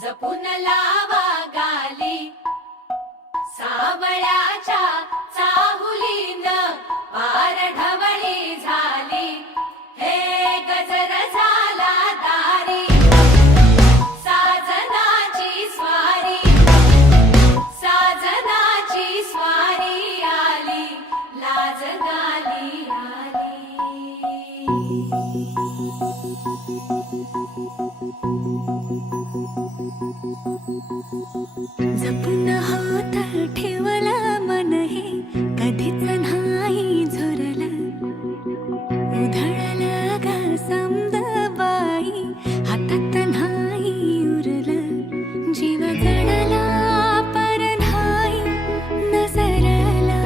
जपून लावा गाली सावळ्याच्या चाहुलीन पार ढवळी झाली हे गजर झाला दारी साजनाची स्वारी आली लाज गाली जपून होत ठेवलं मन हे कधीच नाही झुरलं उधळलं ग समद बाई हातात नाही उरलं जीव जडला पर नाही नजरला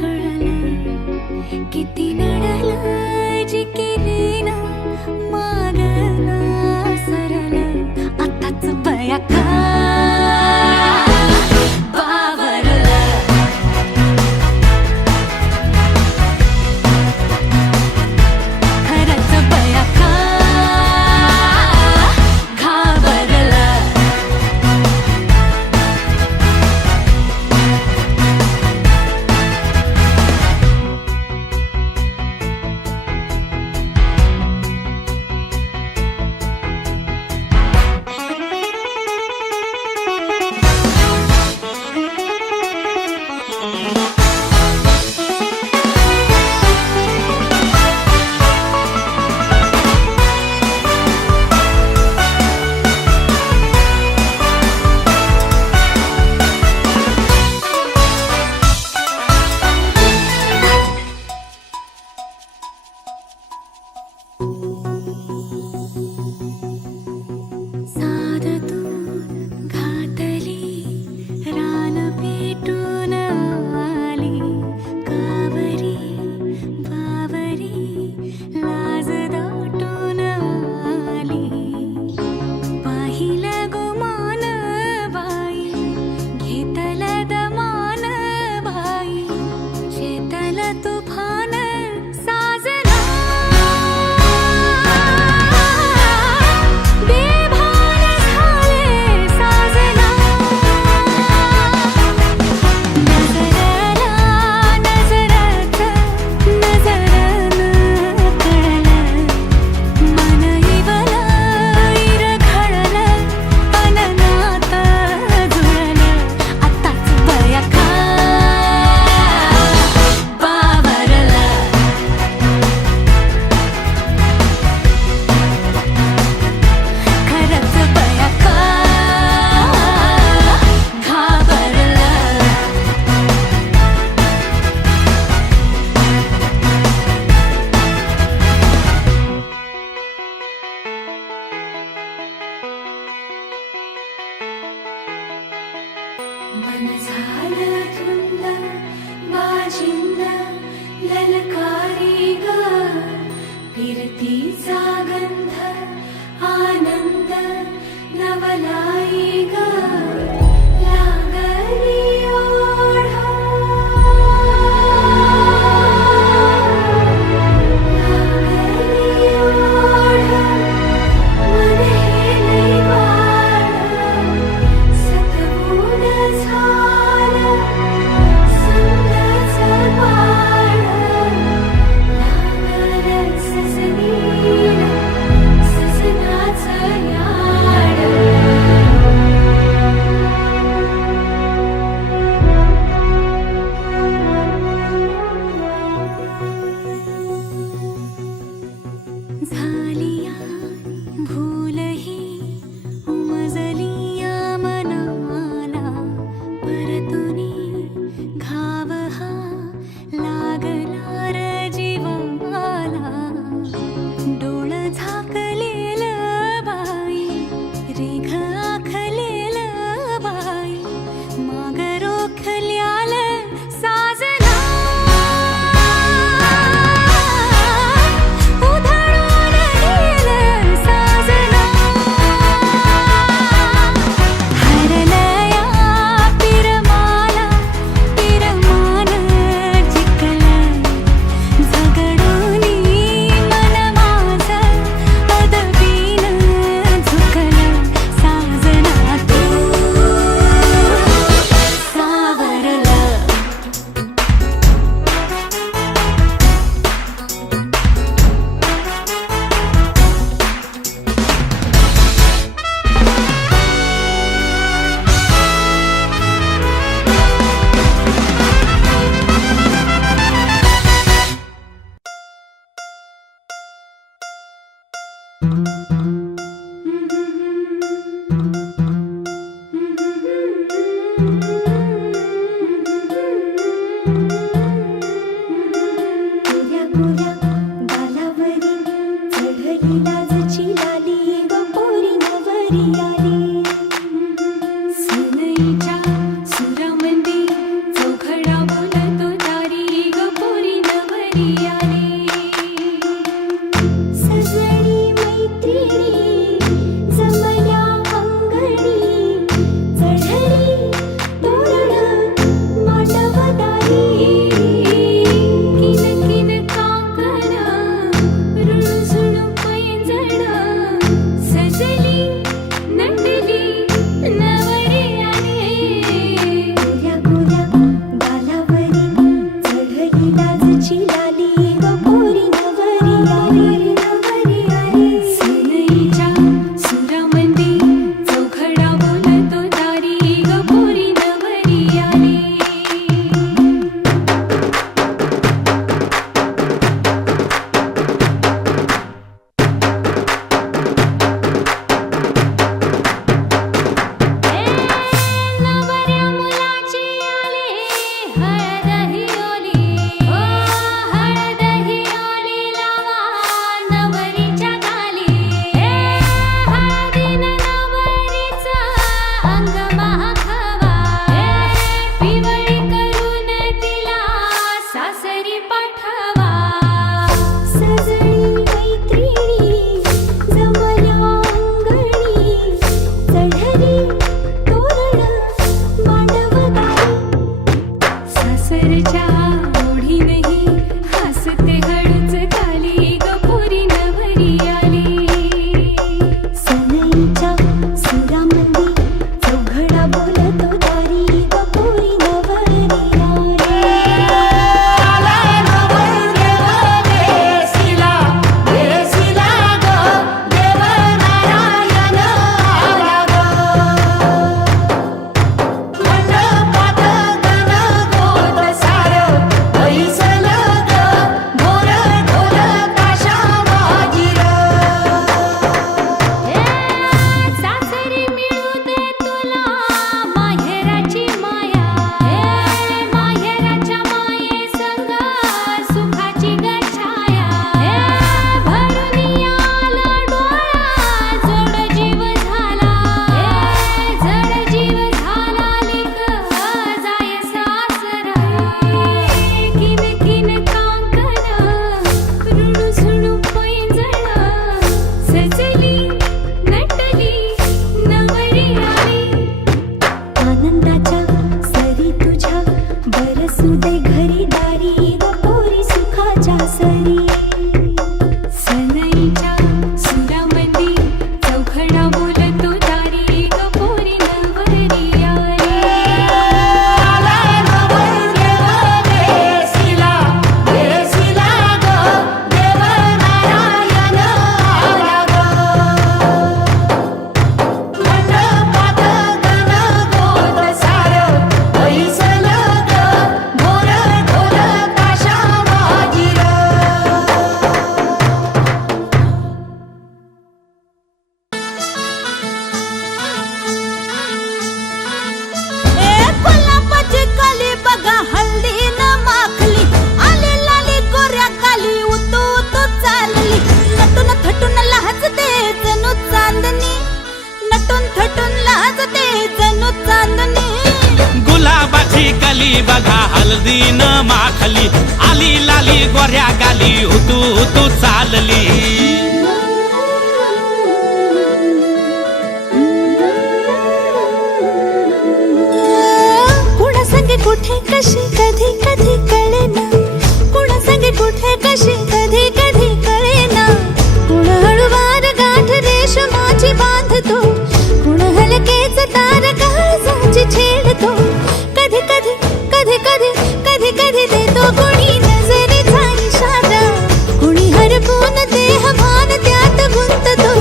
कळलं किती नडलं जी केली ना मागना सरलं आताच बया का मन झालं धुंद बाजिंद ललकारी ग फिरतीचा गंध आनंद नवलाई ग लागली ओढा लागली ओढा मन हे वाढ सतबूड झालं समजाचं पाड लागलं सजनीला सजनाचं याड सनईच्या सुरामंदी चौघडा बोलतो दारी ग पोरी नवरी आली. सजनी मैत्रिणी जमल्या अंगणी चढली तोरण मांडवदारी. किन किन काकण रुणझुण पैंजण सजली नटली नवरी आली. गोऱ्या गोऱ्या गालावरी चढली लाजची लाली ग पोरी नवरी आली नवरी आली. सनईच्या सुरामंदी चौघडा बोलतो दारी ग पोरी नवरी आली. नवऱ्या मुलाची आली हळद ही ओली. ओ हळद ही ओली लावा नवरीच्या गाली. हळदीनं नवरीचं अंग महाखावा. पिवळी करून तिला सासरी पाठवा. सजनी मैत्रिणी जमल्या अंगणी चढली तोरण मांडवदारी. सासरच्या ओढीनही हसते हळूच खाली ग पोरी नवरी आली. सनईच्या सुरामंदी चौघडा बोलतो दारी ग पोरी नवरी आली. सासरी मिळू दे तुला माहेराची माया. माहेराच्या माये संग सुखाची गछाया. भरून आला डोळा जड जीव झाला. जड जीव झाला लेक जाय सासरा. किन किन कांकण रुणझुण पैंजण सजली नटली नवरी आली. आनंदाच्या सरी तुझ्या बरसू दे घरी दारी ग पोरी सुखाच्या सरी. सनईच्या सुरामंदी चौघडा बोलतो दारी ग पोरी नवरी आली. गुलाबाची कली बघा हल्दीनं माखली. आली लाली गोऱ्या गाली उतू उतू चालली. नटून थटून लाजते जणू चांदणी. नटून थटून लाजते जणू चांदणी. गुलाबाची कली बघा हळदीनं माखली. आली लाली गोऱ्या गाली उतू उतू चालली. कुणा संगे कुठे कशी कधी कधी कळेना. कुणा संगे कुठे कशी कधी कधी कळेना. कुण हळूवार गाठ रेशमाची बांधतो. कुण हलकेच तार काळजाची छेडतो. कधी कधी कधी कधी कधी कधी देतो कुणी नजरेचा इशारा. कुणी हरपून देह भान त्यात गुंततो.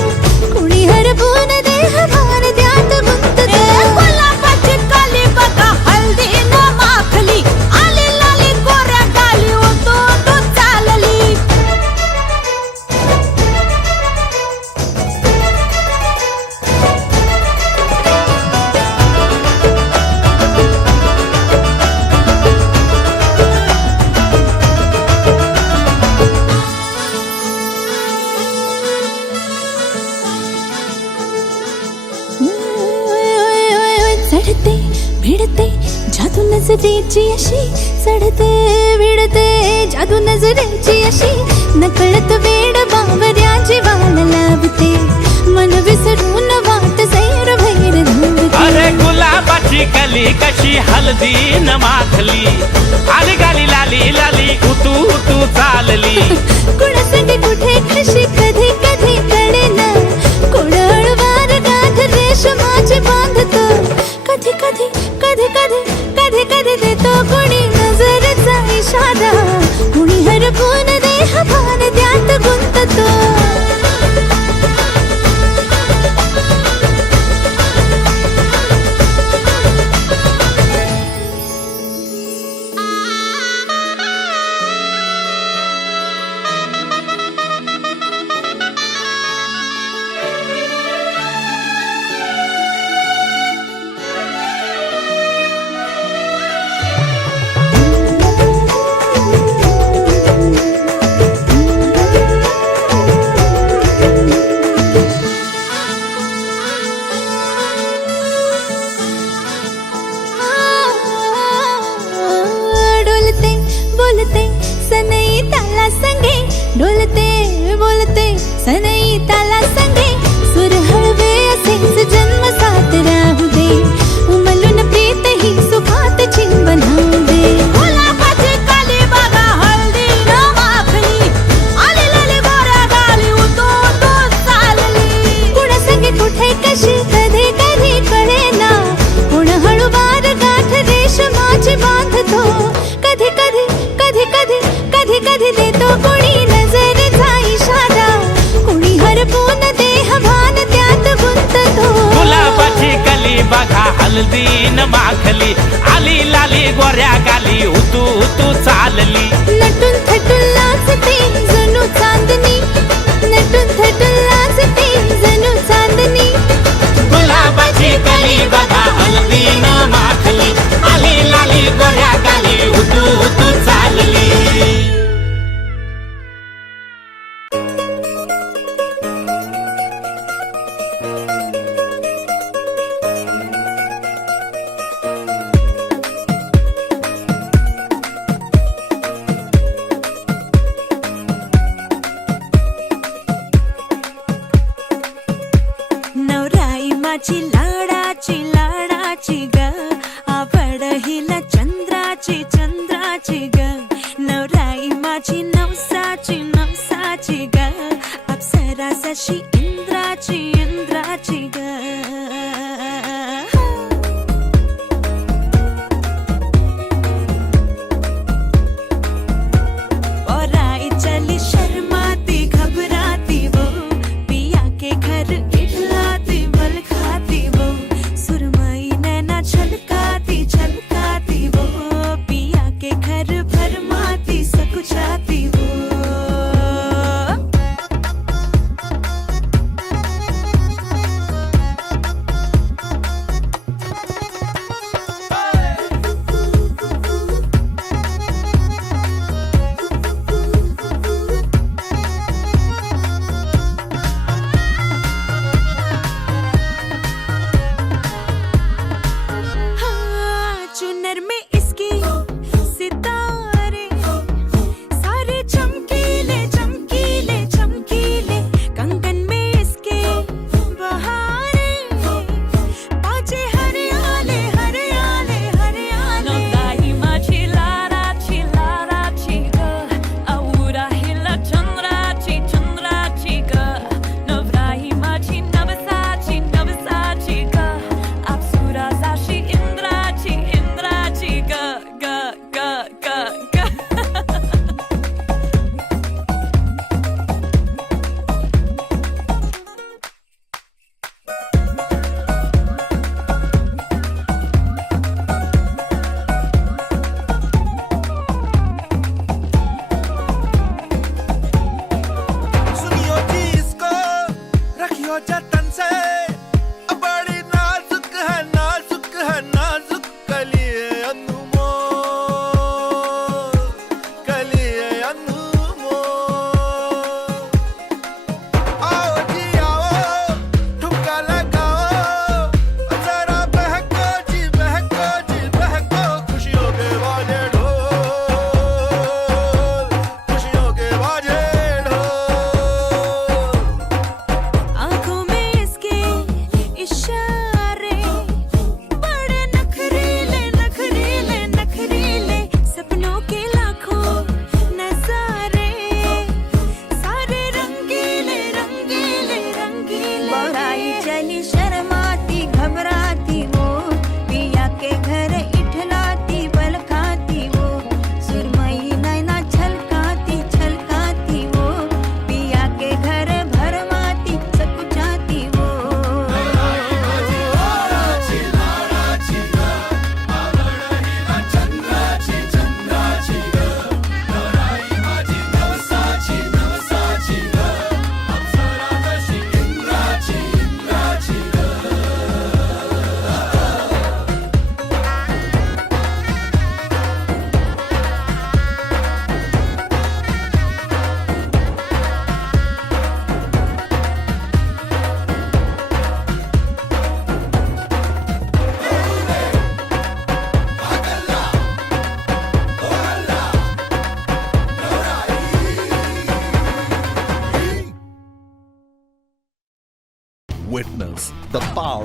कुणी हरपून देह भान त्यात गुंततो. गुलाबाची कली बघा हल्दीनं माखली. आली लाली गोऱ्या गाली उतू उतू चालली. चढते भिडते जादू नजरेची अशी चढते विडते जादू नजरेची अशी नकळत वेड बावऱ्या जीवाला लावते मन विसरून वाट सैर भैर धावते अरे गुलाबाची कली कशी हलदी न माखली आली गाली लाली लाली उतू उतू चालली कुणासाठी कुठे कशी कधी कधी कळेना कुडळवार गाठ रेशमाची बांधतो कधी कधी कधी कधी कधी कधी देतो कोणी नजरेचा इशारा कुणी हरपून देह भान त्यात गुंततो डोलते बोलते सनई ताला संगे डोलते बोलते सनई ताला संगे सुर हळवे असेच जन्म साथ राहू दे उमलून प्रीत ही सुखात चिंबन होऊ दे गुलाबाची काली बघा हळदी न माखली आली लाली गोऱ्या गाली उतू उतू चालली कुणा संगे कुठे कशी कधी कधी कळेना कुण हळूवार गाठ रेशमाची बांधतो कधी कधी कधी कधी कधी कधी देतो कोणी नजरेचा इशारा कोणी हरपून देह भान त्यात गुंततो गुलाबाची कली बघा हलदी न माखली आली लाली गोऱ्या गाली उतू उतू चालली नटून थटून लाजते जणू चांदणी नटून थटून लाजते जणू चांदणी गुलाबाची कली बघा हलदी न माखली आली लाली गोऱ्या गाली उतू उतू चालली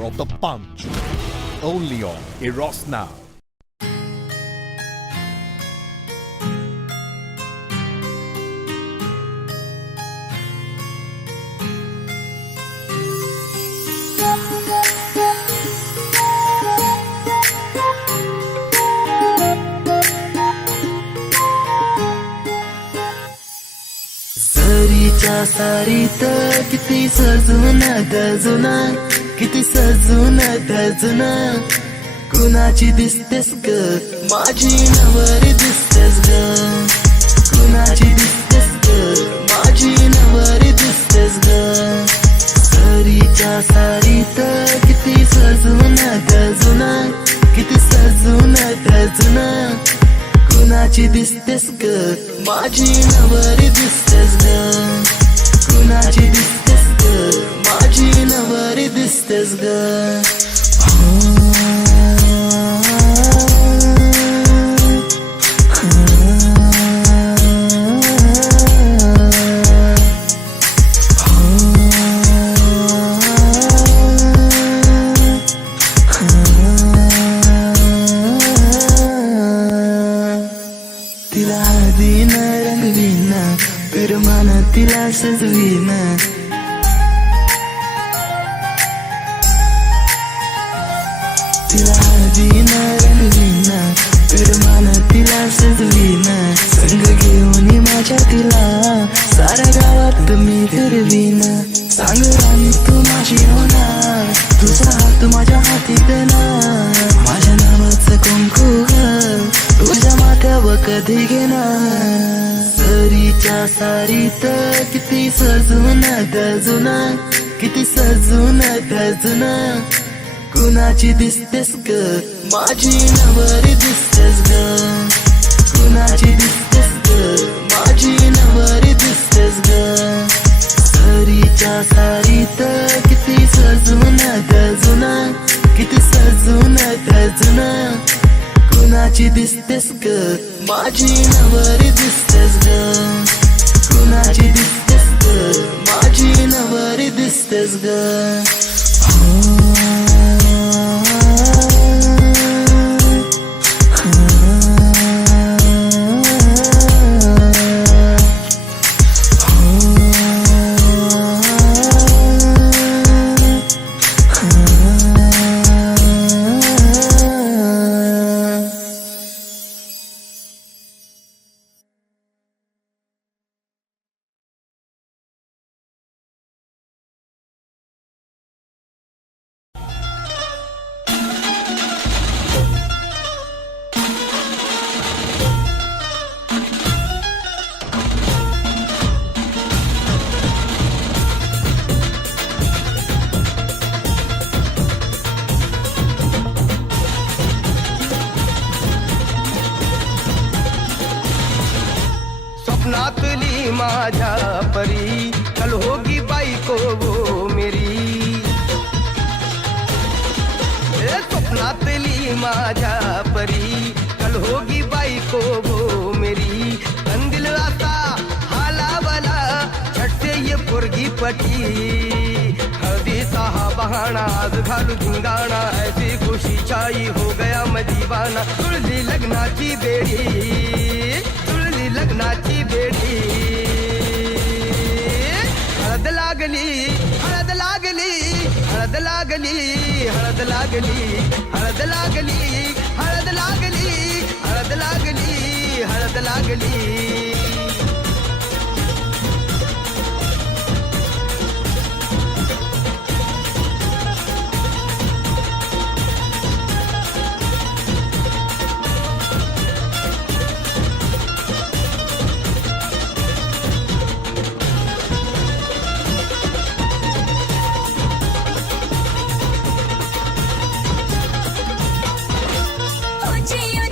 of the punch. Only on Eros Now. सरीच्या सारीत किती सजून गजुना, किती सजून गजुना. कुणाची दिसतेस ग माझी नवरी दिसतेस ग, कुणाची दिसतेस ग माझी नवरी दिसतेस ग. सरीच्या सारीत किती सजून गजुना, किती सजून गजुना. कुणाची दिसतेस ग माझी नवरी दिसतेस ग, कुणाची दिसतेस ग माझी नवरी दिसतेस ग. तिला हळदीन रंगवीन, पिरमान तिला सजवीन. तिला हळदीन रंगवीन, पिरमान तिला सजवीन. संग घेऊन माझ्या तिला साऱ्या गावात मी फिरवीन. सांग राणी तू माझी होणार, तुझा हात माझ्या हाती देणार. माझ्या नावाचं कुंकू तुझ्या माथ्यावर कधी घेणार. सरीच्या सारीत किती सजून गजुना, किती सजून गजुना. कुणाची दिसतेस ग माझी नवरी दिसतेस ग, कुणाची दिसतेस ग माझी नवरी दिसतेस ग. सरीच्या सारीत किती सजून गजुना, किती सजून गजुना. कुणाची दिसतेस ग माझी नवरी दिसतेस ग, कुणाची दिसतेस ग माझी नवरी दिसतेस ग. स्वप्नातली माझ्या परी कल होगी बाईको वो मेरी. स्वप्नातली माझ्या परी कल होगी बाईको वो मेरी. कंदिल आता हालावला छटते ये पोरगी पटी. हळदी सहा बहाना आज घालू धिंगाणा, ऐसी खुशी छाई हो गया मदीवाना. तुळली लग्नाची बेडी, तुळली लग्नाची बेडी. हळद लागली, हळद लागली, हळद लागली, हळद लागली, हळद लागली, हळद लागली, हळद लागली, हळद लागली. ऊंची